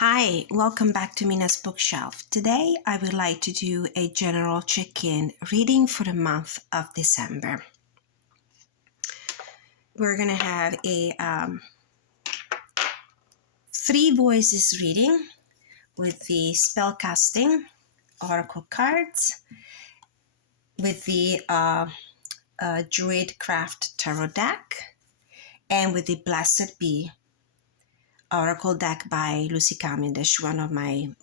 Hi, welcome back to Mina's bookshelf. Today I would like to do a general check-in reading for the month of December. We're going to have a 3 voices reading with the spellcasting oracle cards, with the Druid Craft Tarot deck, and with the Blessed Bee Oracle deck by Lucy Cavendish, one of my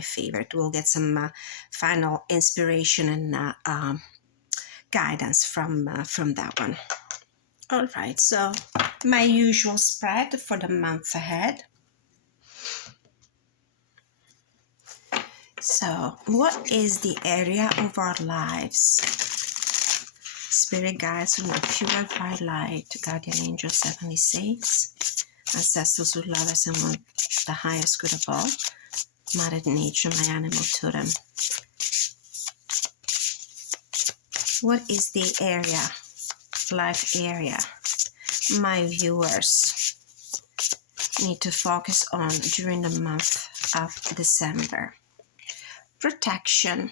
favorite. We'll get some final inspiration and guidance from that one. All right, so my usual spread for the month ahead. So, what is the area of our lives? Spirit guides from the pure white light, guardian angels, heavenly saints, ancestors who love us and want the highest good of all, Mother Nature, my animal totem. What is the area, life area, my viewers need to focus on during the month of December? Protection.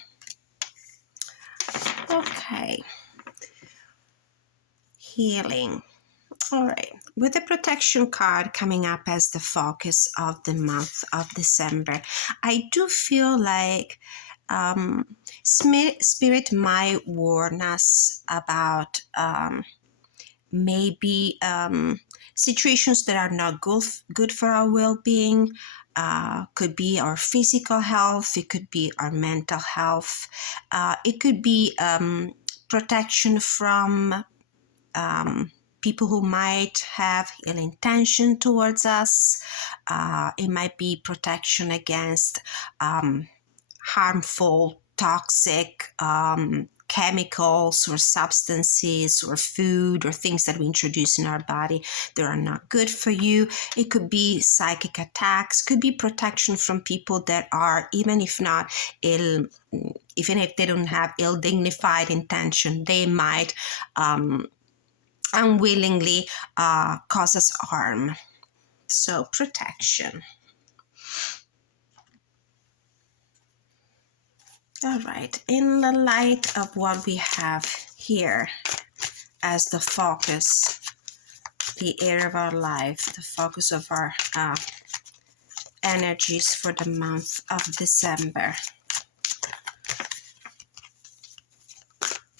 Okay. Healing. All right, with the protection card coming up as the focus of the month of December, I do feel like Spirit might warn us about maybe situations that are not good for our well-being. Could be our physical health, it could be our mental health, it could be protection from people who might have ill intention towards us. It might be protection against harmful, toxic chemicals or substances or food or things that we introduce in our body that are not good for you. It could be psychic attacks, could be protection from people that are, even if not ill, even if they don't have ill dignified intention, they might unwillingly cause us harm. So protection. All right, in the light of what we have here as the focus, the area of our life, the focus of our energies for the month of December,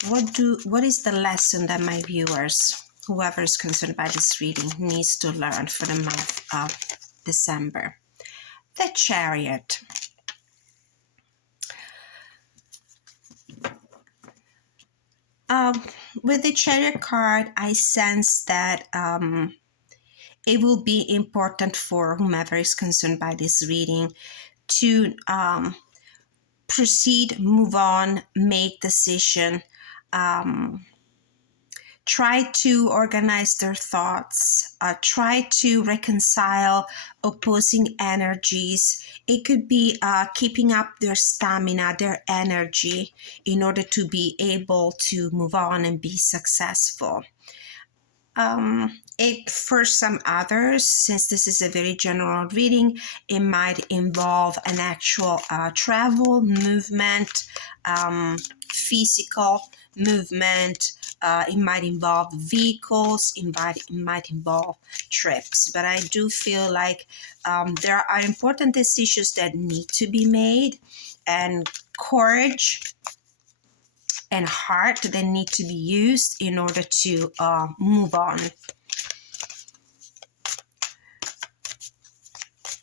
what is the lesson that my viewers, whoever is concerned by this reading, needs to learn for the month of December? The Chariot. With the Chariot card, I sense that it will be important for whomever is concerned by this reading to proceed, move on, make decision, try to organize their thoughts, try to reconcile opposing energies. It could be keeping up their stamina, their energy, in order to be able to move on and be successful. For some others, since this is a very general reading, it might involve an actual travel, movement, physical movement. It might involve vehicles, it might involve trips. But I do feel like there are important decisions that need to be made, and courage and heart that need to be used in order to move on.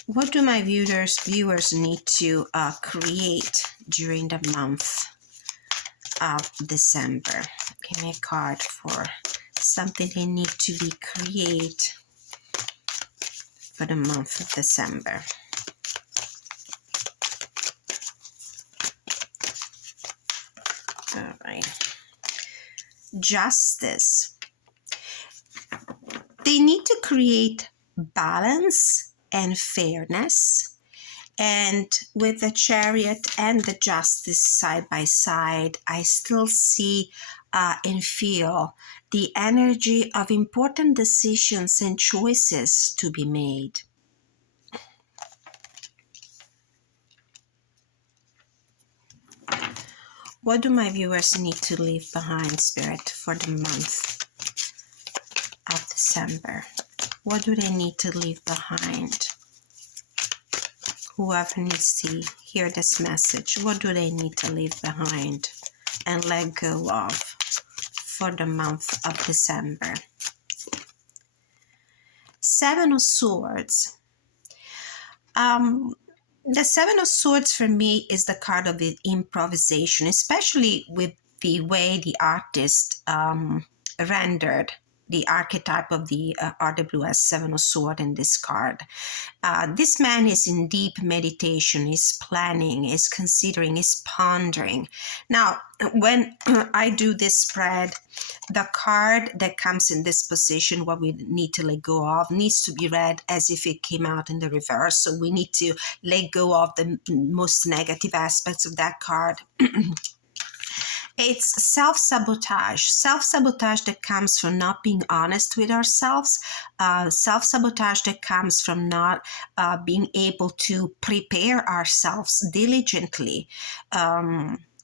What do my viewers need to create during the month of December? Give me a card for something they need to be create for the month of December. All right. Justice. They need to create balance and fairness. And with the Chariot and the Justice side by side, I still see and feel the energy of important decisions and choices to be made. What do my viewers need to leave behind, Spirit, for the month of December? What do they need to leave behind? Whoever needs to hear this message, what do they need to leave behind and let go of for the month of December? Seven of Swords. The Seven of Swords for me is the card of the improvisation, especially with the way the artist rendered the archetype of the RWS Seven of Swords in this card. This man is in deep meditation, is planning, is considering, is pondering. Now, when I do this spread, the card that comes in this position, what we need to let go of, needs to be read as if it came out in the reverse. So we need to let go of the most negative aspects of that card. It's self-sabotage that comes from not being honest with ourselves, self-sabotage that comes from not being able to prepare ourselves diligently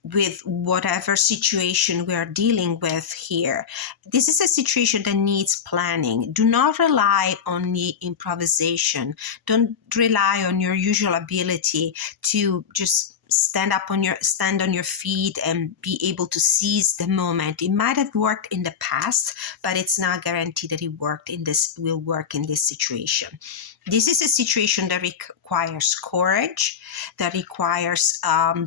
with whatever situation we are dealing with here. This is a situation that needs planning. Do not rely on the improvisation. Don't rely on your usual ability to just stand on your feet and be able to seize the moment. It might have worked in the past, but it's not guaranteed that it will work in this situation. This is a situation that requires courage, that requires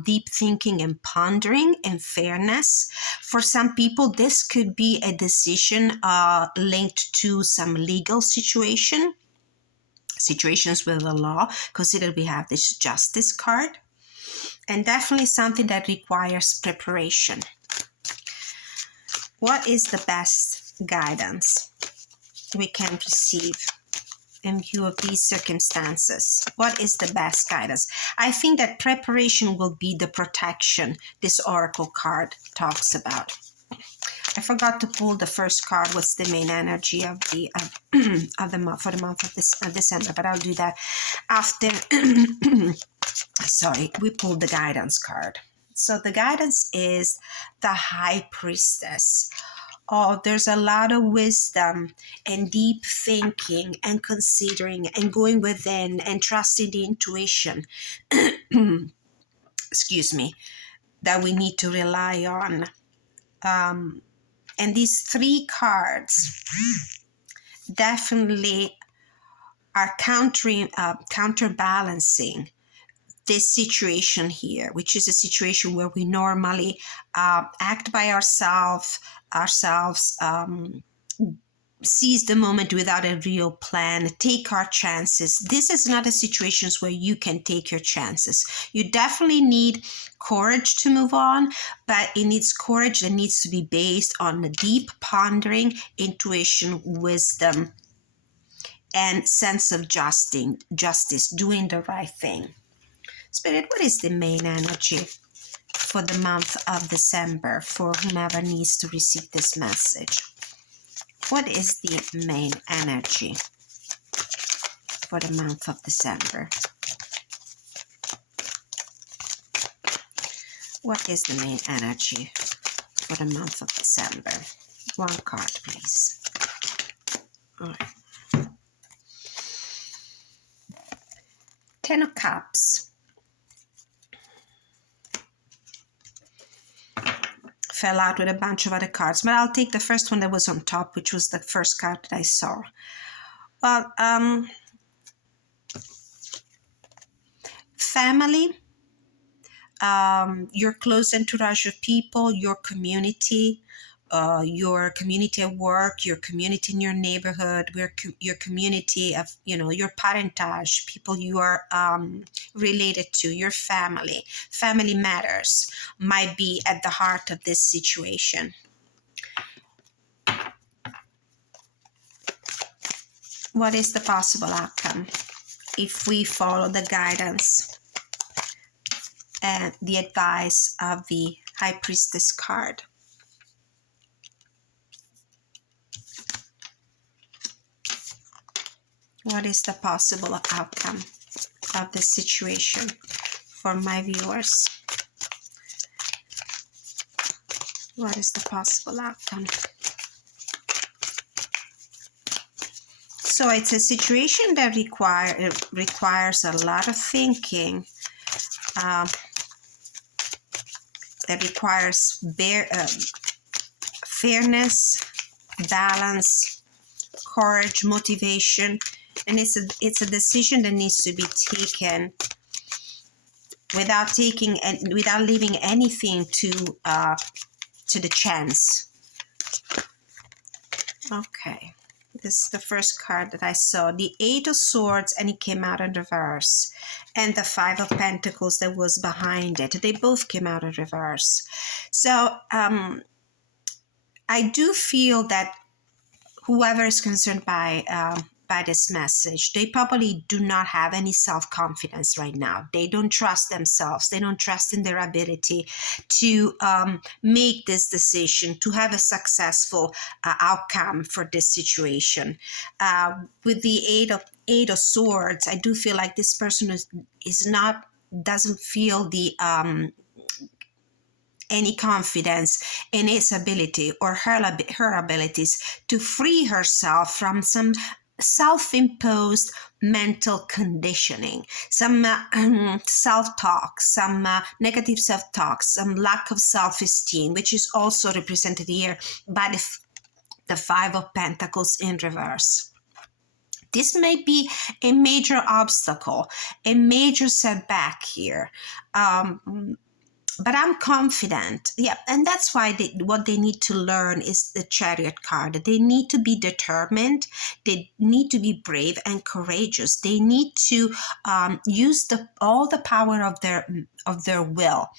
deep thinking and pondering and fairness. For some people, this could be a decision linked to some legal situations with the law. Consider we have this Justice card. And definitely something that requires preparation. What is the best guidance we can receive in view of these circumstances? What is the best guidance? I think that preparation will be the protection this oracle card talks about. I forgot to pull the first card. What's the main energy of the month for the month of December? But I'll do that after. Sorry, we pulled the guidance card. So the guidance is the High Priestess. Oh, there's a lot of wisdom and deep thinking and considering and going within and trusting the intuition. Excuse me, that we need to rely on. And these three cards definitely are counterbalancing this situation here, which is a situation where we normally act by ourselves, seize the moment without a real plan, take our chances. This is not a situation where you can take your chances. You definitely need courage to move on, but it needs courage that needs to be based on the deep pondering, intuition, wisdom, and sense of justice, doing the right thing. Spirit, what is the main energy for the month of December for whomever needs to receive this message? What is the main energy for the month of December? What is the main energy for the month of December? One card, please. All right. 10 of Cups. Fell out with a bunch of other cards, but I'll take the first one that was on top, which was the first card that I saw. Well, family, your close entourage of people, your community at work, your community in your neighborhood, your community of, your parentage, people you are related to, your family. Family matters might be at the heart of this situation. What is the possible outcome if we follow the guidance and the advice of the High Priestess card? What is the possible outcome of this situation for my viewers? What is the possible outcome? So it's a situation that requires a lot of thinking, that requires fairness, balance, courage, motivation, and it's a decision that needs to be taken without leaving anything to the chance. Okay, this is the first card that I saw, the Eight of Swords, and it came out in reverse, and the Five of Pentacles that was behind it. They both came out in reverse. So I do feel that whoever is concerned by this message, they probably do not have any self-confidence right now. They don't trust themselves. They don't trust in their ability to make this decision, to have a successful outcome for this situation. With the Eight of Swords, I do feel like this person doesn't feel the any confidence in his ability or her abilities to free herself from some self-imposed mental conditioning, some self-talk, some negative self-talk, some lack of self-esteem, which is also represented here by the Five of Pentacles in reverse. This may be a major obstacle, a major setback here. But I'm confident. Yeah, and that's why what they need to learn is the Chariot card. They need to be determined. They need to be brave and courageous. They need to use all the power of their will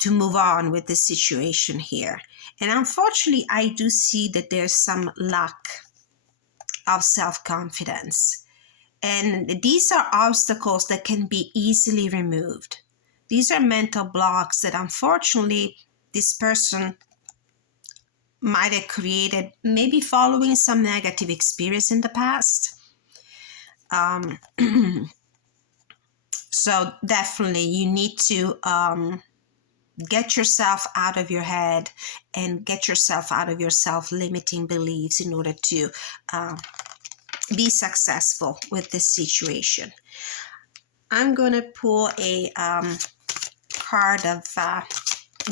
to move on with the situation here. And unfortunately, I do see that there's some lack of self-confidence. And these are obstacles that can be easily removed. These are mental blocks that unfortunately this person might have created, maybe following some negative experience in the past. So definitely you need to get yourself out of your head and get yourself out of your self-limiting beliefs in order to be successful with this situation. I'm going to pull a card of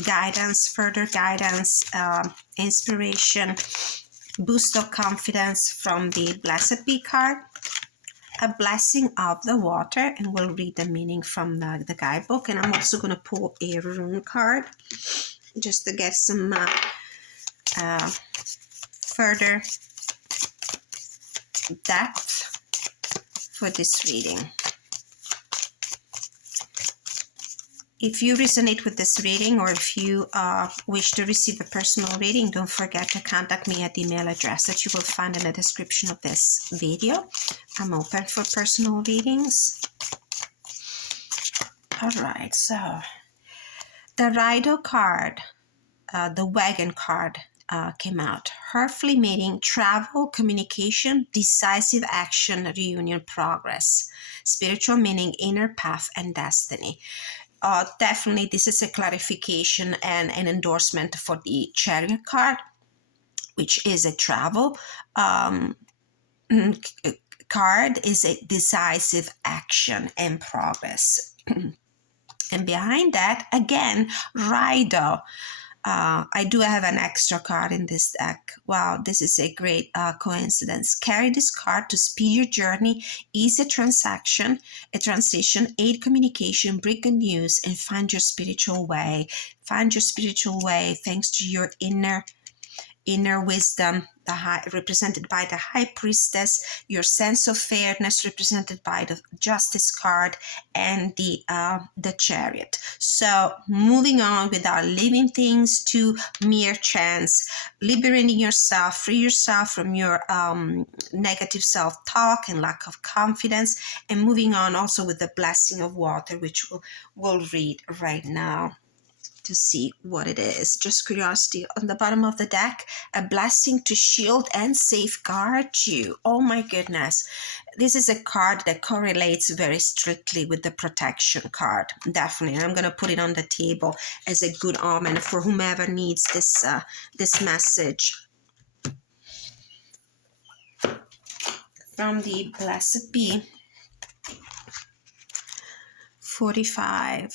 guidance, further guidance, inspiration, boost of confidence from the Blessed Bee card, a blessing of the water, and we'll read the meaning from the guidebook. And I'm also going to pull a rune card just to get some further depth for this reading. If you resonate with this reading, or if you wish to receive a personal reading, don't forget to contact me at the email address that you will find in the description of this video. I'm open for personal readings. All right, so the Rido card, the Wagon card came out. Earthly meeting, travel, communication, decisive action, reunion, progress, spiritual meaning, inner path, and destiny. Definitely this is a clarification and an endorsement for the Chariot card, which is a travel card, is a decisive action and progress. And behind that, again, Rido. I do have an extra card in this deck. Wow, this is a great coincidence. Carry this card to speed your journey, ease a transition, aid communication, bring good news, and find your spiritual way. Find your spiritual way thanks to your inner wisdom, represented by the High Priestess, your sense of fairness, represented by the Justice card, and the Chariot. So moving on without leaving things to mere chance, liberating yourself, free yourself from your negative self-talk and lack of confidence, and moving on also with the blessing of water, which we'll read right now. to see what it is. Just curiosity. On the bottom of the deck, a blessing to shield and safeguard you. Oh my goodness. This is a card that correlates very strictly with the protection card. Definitely. I'm going to put it on the table as a good omen for whomever needs this message. From the Blessed Bee, 45.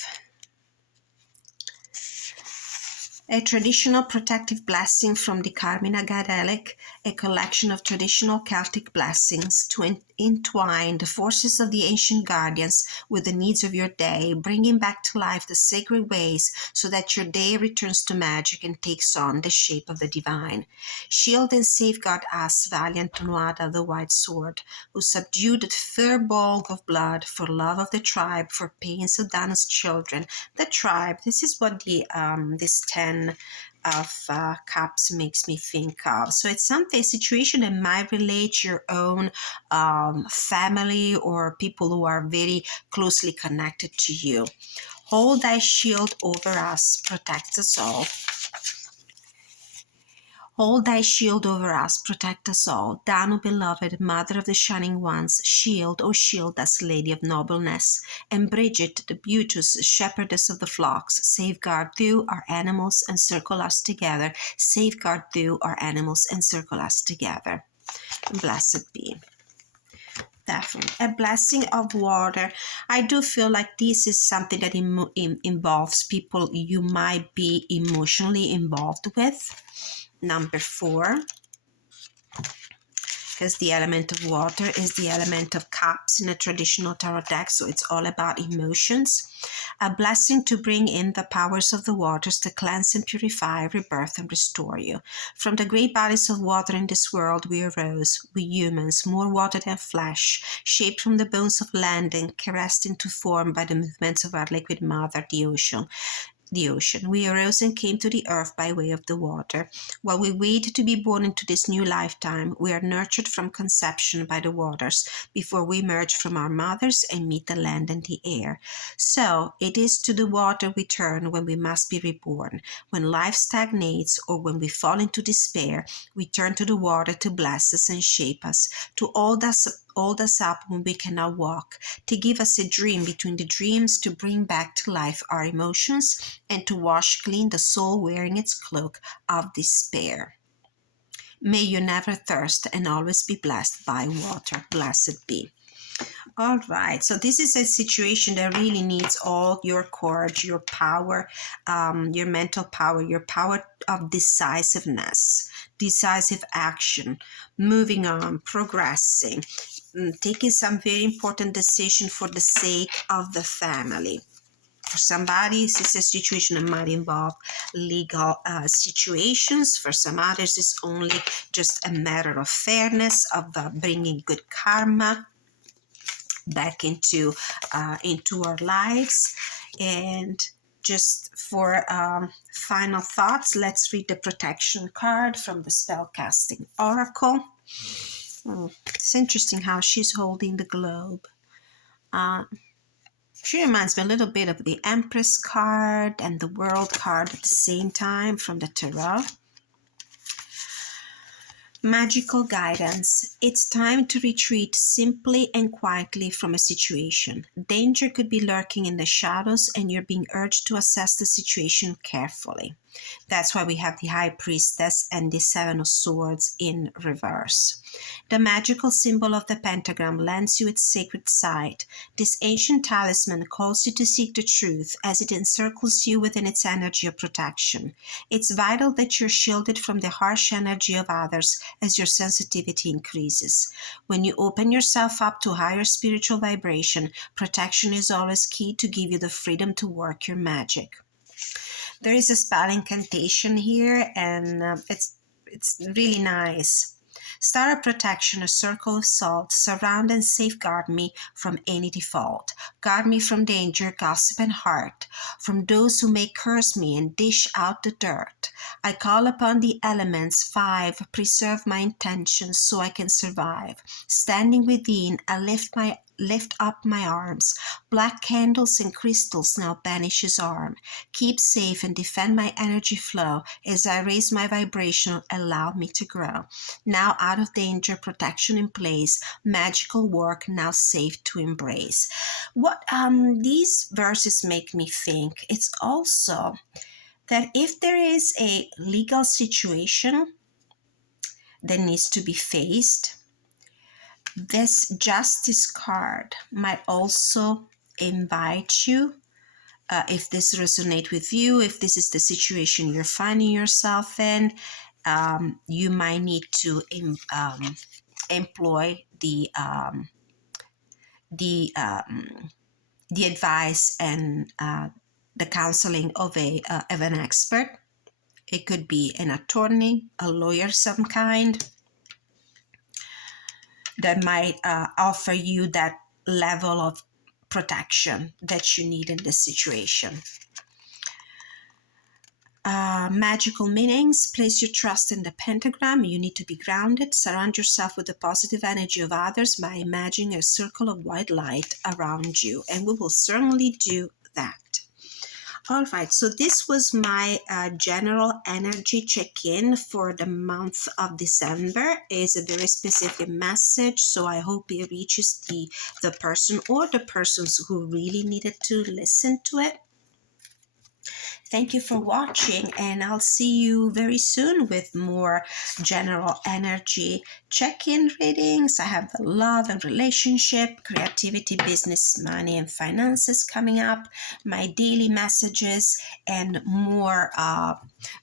A traditional protective blessing from the Carmina Gaelic, a collection of traditional Celtic blessings to entwine the forces of the ancient guardians with the needs of your day, bringing back to life the sacred ways so that your day returns to magic and takes on the shape of the divine. Shield and safeguard us, valiant Onoada the White Sword, who subdued the fair bulk of blood for love of the tribe, for pains of Dana's children. The tribe, this is what this 10 of cups makes me think of. So it's a situation that might relate to your own family or people who are very closely connected to you. Hold thy shield over us, protect us all. Hold thy shield over us, protect us all. Danu, beloved, mother of the shining ones, shield, O shield us, lady of nobleness. And Bridget, the beauteous shepherdess of the flocks, safeguard thou our animals, encircle us together. Safeguard thou our animals, encircle us together. Blessed be. Definitely. A blessing of water. I do feel like this is something that involves people you might be emotionally involved with. Number 4, because the element of water is the element of cups in a traditional tarot deck, so it's all about emotions. A blessing to bring in the powers of the waters to cleanse and purify, rebirth and restore you. From the great bodies of water in this world we arose, we humans, more water than flesh, shaped from the bones of land and caressed into form by the movements of our liquid mother, the ocean. We arose and came to the earth by way of the water. While we wait to be born into this new lifetime, we are nurtured from conception by the waters before we emerge from our mothers and meet the land and the air. So it is to the water we turn when we must be reborn. When life stagnates or when we fall into despair, we turn to the water to bless us and shape us, to hold us up when we cannot walk, to give us a dream between the dreams, to bring back to life our emotions, and to wash clean the soul wearing its cloak of despair. May you never thirst and always be blessed by water. Blessed be. All right, so this is a situation that really needs all your courage, your power, your mental power, your power of decisiveness, decisive action, moving on, progressing, taking some very important decision for the sake of the family. For somebody, this is a situation that might involve legal situations. For some others, it's only just a matter of fairness, of bringing good karma back into our lives. And just for final thoughts, let's read the protection card from the Spellcasting Oracle. It's interesting how she's holding the globe. She reminds me a little bit of the Empress card and the World card at the same time from the Tarot. Magical guidance. It's time to retreat simply and quietly from a situation. Danger could be lurking in the shadows and you're being urged to assess the situation carefully. That's why we have the High Priestess and the Seven of Swords in reverse. The magical symbol of the pentagram lends you its sacred side. This ancient talisman calls you to seek the truth as it encircles you within its energy of protection. It's vital that you're shielded from the harsh energy of others as your sensitivity increases. When you open yourself up to higher spiritual vibration, protection is always key to give you the freedom to work your magic. There is a spell incantation here, and it's really nice. Star of protection, a circle of salt, surround and safeguard me from any default. Guard me from danger, gossip, and hurt, from those who may curse me and dish out the dirt. I call upon the elements, 5, preserve my intentions so I can survive. Standing within, I lift my lift up my arms. Black candles and crystals now banish his arm. Keep safe and defend my energy flow as I raise my vibration. Allow me to grow. Now out of danger, protection in place. Magical work now safe to embrace. What these verses make me think, it's also that if there is a legal situation that needs to be faced, this justice card might also invite you, if this resonates with you, if this is the situation you're finding yourself in, you might need to employ the advice and the counseling of an expert. It could be an attorney, a lawyer of some kind, that might offer you that level of protection that you need in this situation. Magical meanings: place your trust in the pentagram. You need to be grounded. Surround yourself with the positive energy of others by imagining a circle of white light around you, and we will certainly do that. All right, so this was my general energy check-in for the month of December. It's a very specific message, so I hope it reaches the person or the persons who really needed to listen to it. Thank you for watching, and I'll see you very soon with more general energy check-in readings. I have the love and relationship, creativity, business, money, and finances coming up, my daily messages, and more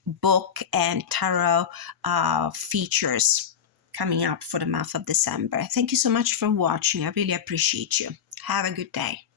book and tarot features coming up for the month of December. Thank you so much for watching. I really appreciate you. Have a good day.